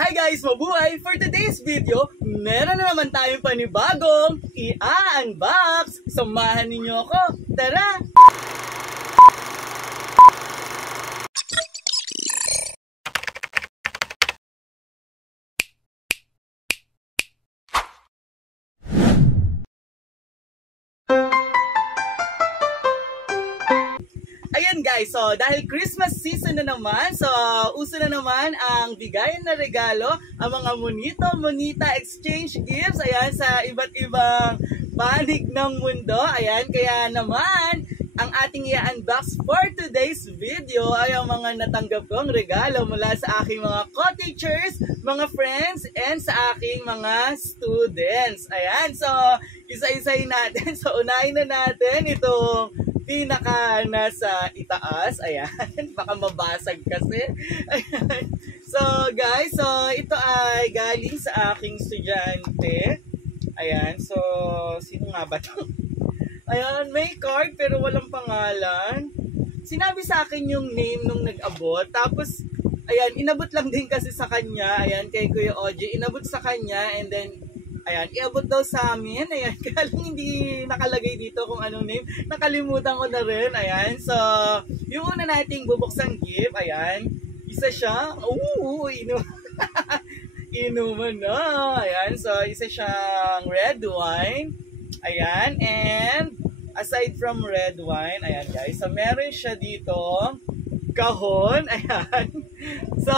Hi guys! Mabuhay! For today's video, meron na naman tayong panibagong i-unbox. Samahan ninyo ako. Tara! Ayan guys, so dahil Christmas season na naman, so uso na naman ang bigayan na regalo, ang mga monita exchange gifts, ayan, sa iba't ibang panig ng mundo. Ayan, kaya naman, ang ating i-unbox for today's video ay ang mga natanggap kong regalo mula sa aking mga co-teachers, mga friends, and sa aking mga students. Ayan, so isa-isahin natin. So unahin na natin itong pinaka nasa itaas. Ayan, baka mabasag kasi. Ayan. So guys, so ito ay galing sa aking estudyante. Ayan, so sino nga ba ito? Ayan, may card pero walang pangalan. Sinabi sa akin yung name nung nag-abot. Tapos, ayan, inabot lang din kasi sa kanya. Ayan, kay Kuya Oji, inabot sa kanya and then ayan, iabot daw sa amin. Ayan, kaya lang hindi nakalagay dito kung anong name. Nakalimutan ko na rin. Ayan, so, yung una nating bubuksang gift, ayan, isa siya. Inuman na. Ayan, so, isa siyang red wine. Ayan, and aside from red wine, ayan guys, so meron siya dito kahon. Ayan, so,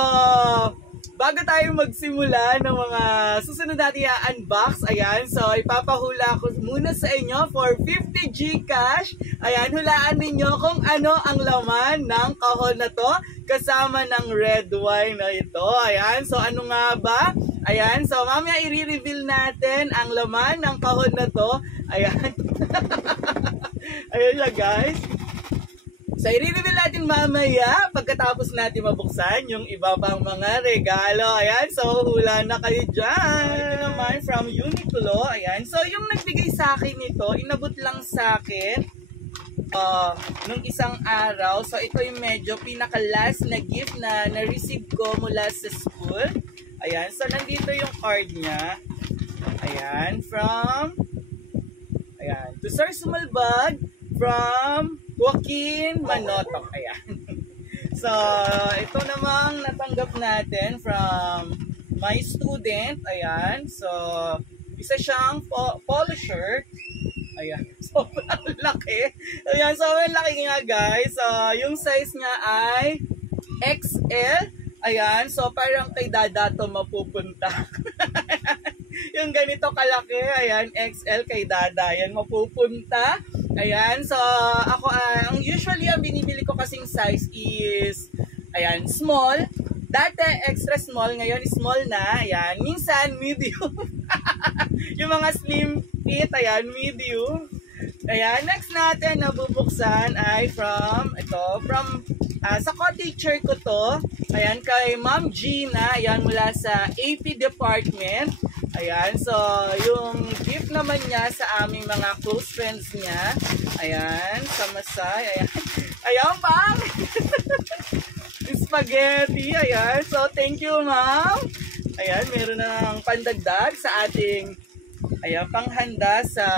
bago tayo magsimula ng mga susunod natin i-unbox, ayan, so ipapahula ko muna sa inyo for 50 Gcash. Ayan, hulaan ninyo kung ano ang laman ng kahon na to kasama ng red wine na ito. Ayan, so ano nga ba? Ayan, so mamaya i-reveal natin ang laman ng kahon na to. Ayan. Ayan siya guys. So, i-reveal natin mamaya pagkatapos natin mabuksan yung iba pang mga regalo. Ayan, so hula na kayo dyan. Ito naman from Uniqlo. Ayan, so yung nagbigay sa akin nito, inabot lang sa akin nung isang araw. So, ito yung medyo pinaka-last na gift na na-receive ko mula sa school. Ayan, so nandito yung card niya. Ayan, to Sir Sumalbag from Joaquin Manotok. Ayan. So, ito namang natanggap natin from my student. Ayan. So, isa siyang polo shirt. Ayan. Sobrang laki. Ayan, sobrang laki nga guys. So, yung size niya ay XL. Ayan. So, parang kay Dada to mapupunta. Yung ganito kalaki. Ayan, XL kay Dada. Ayan, mapupunta. Ayan, so ako, usually ang binibili ko kasing size is, ayan, small. Dati extra small, ngayon small na. Ayan, minsan medium. Yung mga slim fit, ayan, medium. Ayan, next natin na bubuksan ay from sa co-teacher ko to. Ayan, kay Ma'am Gina. Ayan, mula sa AP Department. Ayan, so yung gift naman niya sa aming mga close friends niya. Ayan, sa Masay. Ayan, ayan pa. Spaghetti. Ayan, so thank you ma'am. Ayan, meron ng pandagdag sa ating, ayan, panghanda sa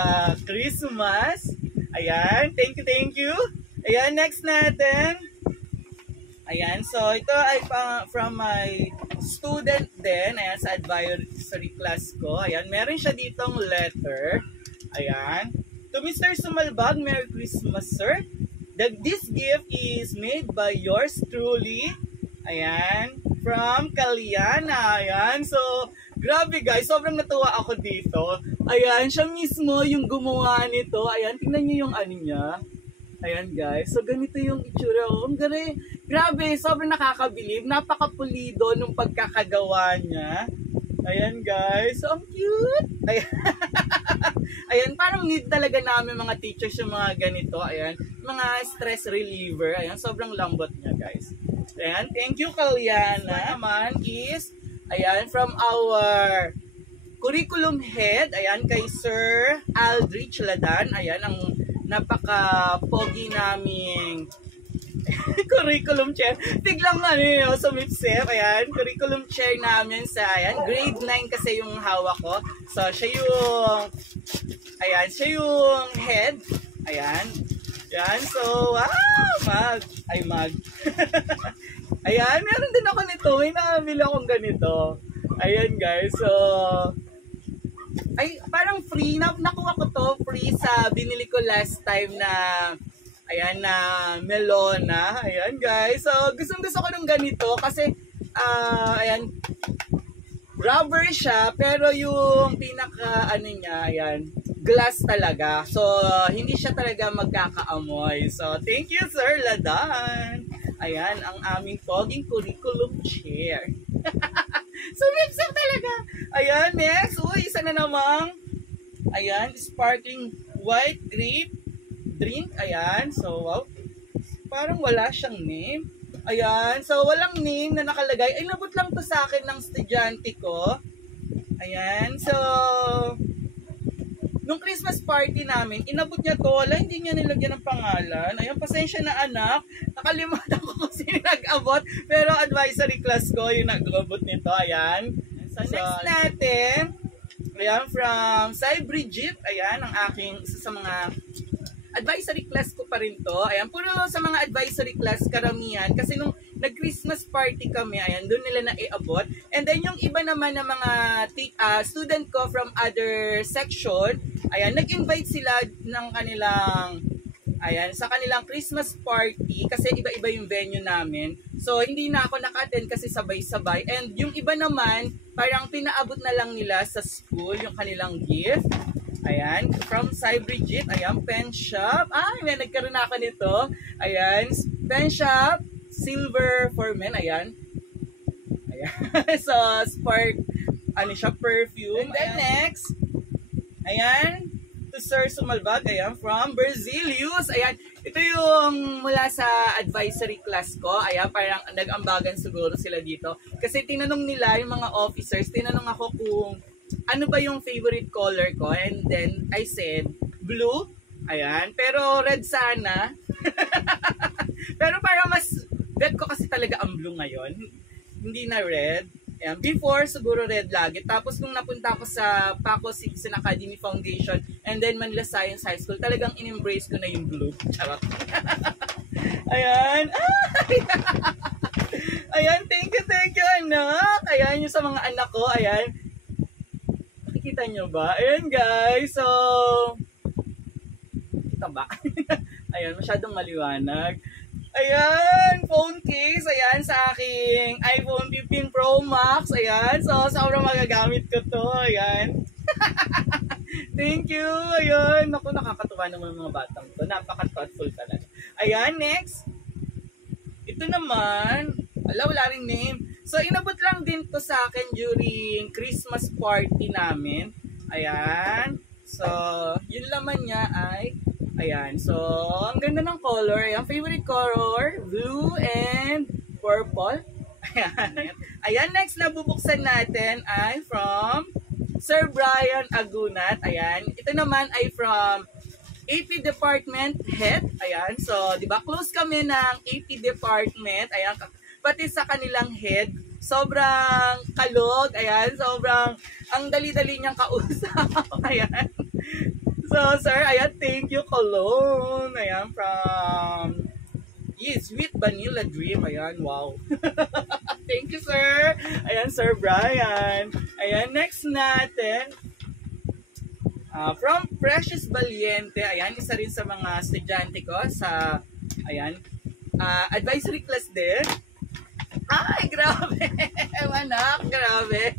Christmas. Ayan, thank you. Ayan, next natin. Ayan, so ito ay from my student din. Ayan, sa advisory class ko. Ayan, meron siya ditong letter. Ayan. To Mr. Sumalbag, Merry Christmas, sir. This gift is made by yours truly. Ayan, from Kaliana. Ayan, so grabe guys, sobrang natuwa ako dito. Ayan, siya mismo yung gumawa nito. Ayan, tingnan niyo yung ano niya. Ayan guys, so ganito yung itsura. Grabe, sobrang nakakabilib. Napakapulido nung pagkakagawa niya. Ayan guys, so ang cute. Ayan. Ayan, parang need talaga namin mga teachers yung mga ganito. Ayan, mga stress reliever. Ayan, sobrang lambot niya guys. Ayan, thank you Kaliana. Naman is, ayan, from our curriculum head. Ayan, kay Sir Aldrich Ladan. Ayan, ang napaka-pogi naming curriculum chair. Biglang sumipsip. Ayan, curriculum chair namin sa, ayan, grade 9 kasi yung hawak ko. So, siya yung head. Ayan. Ayan, so, wow, mag. Ayan, meron din ako nito. May nakabili akong ganito. Ayan, guys, so, ay, parang free. Nakuha ko to free sa binili ko last time na, ayan, na Melona. Ayan, guys. So, gusto ko ng ganito kasi, ayan, rubber siya, pero yung pinaka, niya, ayan, glass talaga. So, hindi siya talaga magkakaamoy. So, thank you, Sir Ladan. Ayan, ang aming poging curriculum chair. Sumipsip talaga. Ayan, next. Uy, isa na namang, ayan, sparkling white grape drink. Ayan, so, wow. Parang wala siyang name. Ayan, so, walang name na nakalagay. Ay, nabot lang to sa akin ng estudyante ko. Ayan, so, nung Christmas party namin, inabot niya to. Wala, hindi niya nilagyan ng pangalan. Ayan, pasensya na anak. Nakalimutan ko kung sino nag-abot. Pero advisory class ko yung nag-abot nito. Ayan. So, next natin, ayan, from Sai Bridget. Ayan, ang aking isa sa mga advisory class ko pa rin to. Ayan, puro sa mga advisory class karamihan. Kasi nung nag-Christmas party kami, ayan, doon nila na-iabot. And then yung iba naman na mga student ko from other section, ayan, nag-invite sila ng kanilang, ayan, sa kanilang Christmas party kasi iba-iba yung venue namin. So, hindi na ako naka-attend kasi sabay-sabay. And yung iba naman, parang pinaabot na lang nila sa school yung kanilang gift. Ayan, from Sai Bridget, ayan, pen shop. May nagkaroon na ako nito. Ayan, pen shop, silver for men, ayan. Ayan, so, spark, siya, perfume. And then next, ayan, to Sir Sumalbag, ayan, from Berzelius. Ayan, ito yung mula sa advisory class ko. Ayan, parang nag-ambagan siguro sila dito. Kasi tinanong nila, yung mga officers, tinanong ako kung ano ba yung favorite color ko? And then, I said, blue. Ayan. Pero red sana. Pero parang mas red ko kasi talaga ang blue ngayon. Hindi na red. Ayan. Before, siguro red lagi. Tapos, nung napunta ako sa Paco Citizen Academy Foundation and then Manila Science High School, talagang in-embrace ko na yung blue. Charot. Ayan. Ayan. Thank you, anak. Ayan, yung sa mga anak ko. Ayan. Kita nyo ba? Ayan, guys. So, kita ba? Ayan, masyadong maliwanag. Ayan, phone case. Ayan, sa aking iPhone 15 Pro Max. Ayan, so, sobrang magagamit ko to. Ayan. Thank you. Ayan. Naku, nakakatuwa naman mga batang to. Napaka-thoughtful talaga. Ayan, next. Ito naman, wala ring name. So, inabot lang din to sa akin during Christmas party namin. Ayan. So, yun laman niya ay, ayan. So, ang ganda ng color. Ayan, favorite color, blue and purple. Ayan. Ayan, next na bubuksan natin ay from Sir Brian Agunat. Ayan. Ito naman ay from AP Department Head. Ayan. So, di ba, close kami ng AP Department. Ayan, pati sa kanilang head, sobrang kalog, ayan, sobrang, ang dali-dali niyang kausap, ayan. So, sir, ayan, thank you, cologne, ayan, from, Sweet Vanilla Dream, ayan, wow. Thank you, sir. Ayan, Sir Brian. Ayan, next natin, from Precious Valiente, ayan, isa rin sa mga estudyante ko sa, ayan, advisory class din. Ay, grabe! Manak, grabe!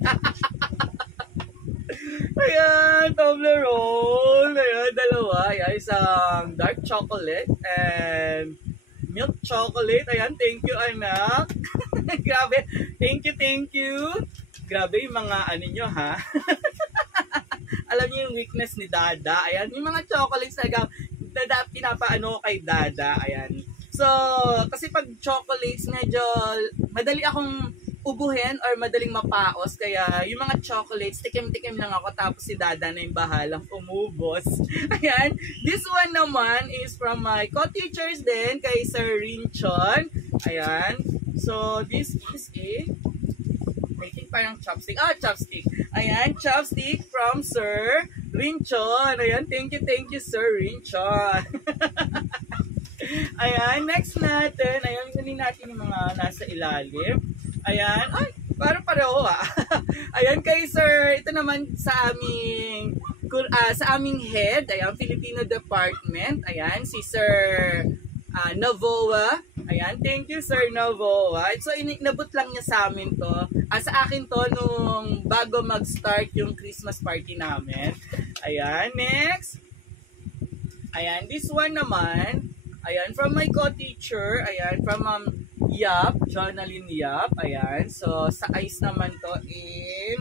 Ayan, Toblerone! Ayan, dalawa. Ayan, isang dark chocolate and milk chocolate. Ayan, thank you, anak! Grabe! Thank you! Grabe yung mga ano nyo, ha? Alam niyo yung weakness ni Dada. Ayan, yung mga chocolates na pinapaano kay Dada. Ayan. So, kasi pag chocolates, medyo madali akong ubuhin or madaling mapaos. Kaya yung mga chocolates, tikim-tikim lang ako tapos si Dada na yung bahalang umubos. Ayan. This one naman is from my co-teachers din kay Sir Rinchon. Ayan. So, this is I think parang chopstick. Chopstick. Ayan, chopstick from Sir Rinchon. Ayan, thank you, Sir Rinchon. Ayan, next natin. Ayan, kunin natin yung mga nasa ilalim. Ayan, ay, parang pareho Ayan kay Sir, ito naman sa aming head, ayan, Filipino Department. Ayan, si Sir Navoa. Ayan, thank you Sir Navoa. So, inabot lang niya sa amin to. Sa akin to nung bago mag-start yung Christmas party namin. Ayan, next. Ayan, this one naman. Ayan, from my co-teacher. Ayan, from Yap, Jonalyn Yap. Ayan, so sa ice naman to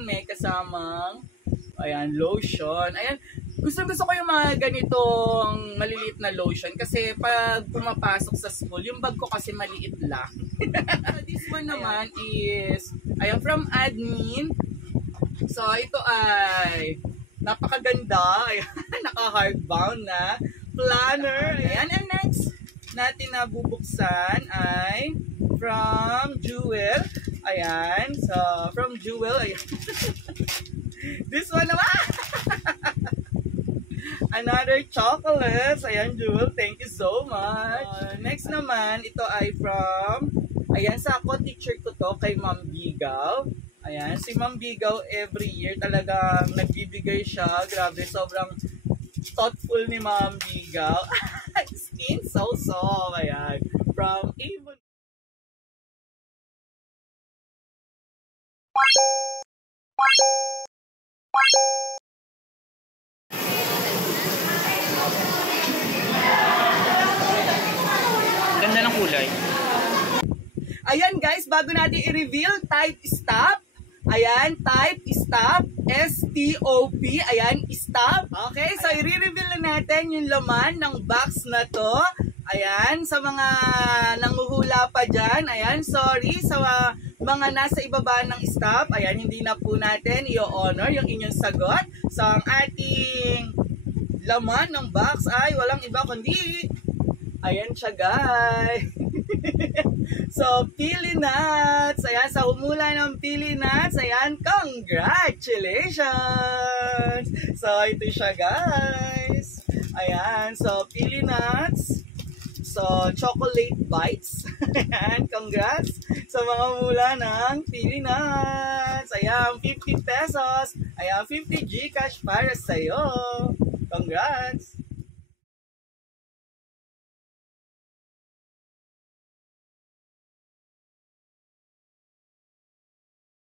may kasamang lotion. Ayan, gusto ko yung mga ganitong maliliit na lotion kasi pag pumapasok sa school, yung bag ko kasi maliit lang. This one naman is, ayan, from admin. So, ito ay napakaganda. Ayan, naka-hardbound na planner. Ayan, and next natin na bubuksan ay from Jewel. Ayan, so from Jewel, ayan. This one naman. Another chocolates. Ayan, Jewel, thank you so much. Next naman, ito ay from, ayan, sa co-teacher ko to, kay Ma'am Bigaw. Ayan, si Ma'am Bigaw every year talagang nagbibigay siya. Grabe, sobrang thoughtful ni Ma'am Bigaw. Skin so soft. Ayan, from Avon. Ganda ng kulay. Ayan guys, bago natin i-reveal, type stop. Ayan, type stop. S-T-O-P. Ayan, stop. Okay, so i-reveal na natin yung laman ng box na to. Ayan, sa mga nanguhula pa dyan. Ayan, sorry sa mga nasa ibaba ng stop. Ayan, hindi na po natin i-honor yung inyong sagot. So, ang ating laman ng box ay walang iba kundi, ayan siya guys. So, pili nuts. Ayan, sa humula ng pili nuts. Ayan, congratulations! So, ito siya guys. Ayan, so pili nuts. So, chocolate bites. Ayan, congrats sa mga mula ng pili nuts. Ayan, 50 pesos. Ayan, 50 Gcash para sa'yo. Congrats!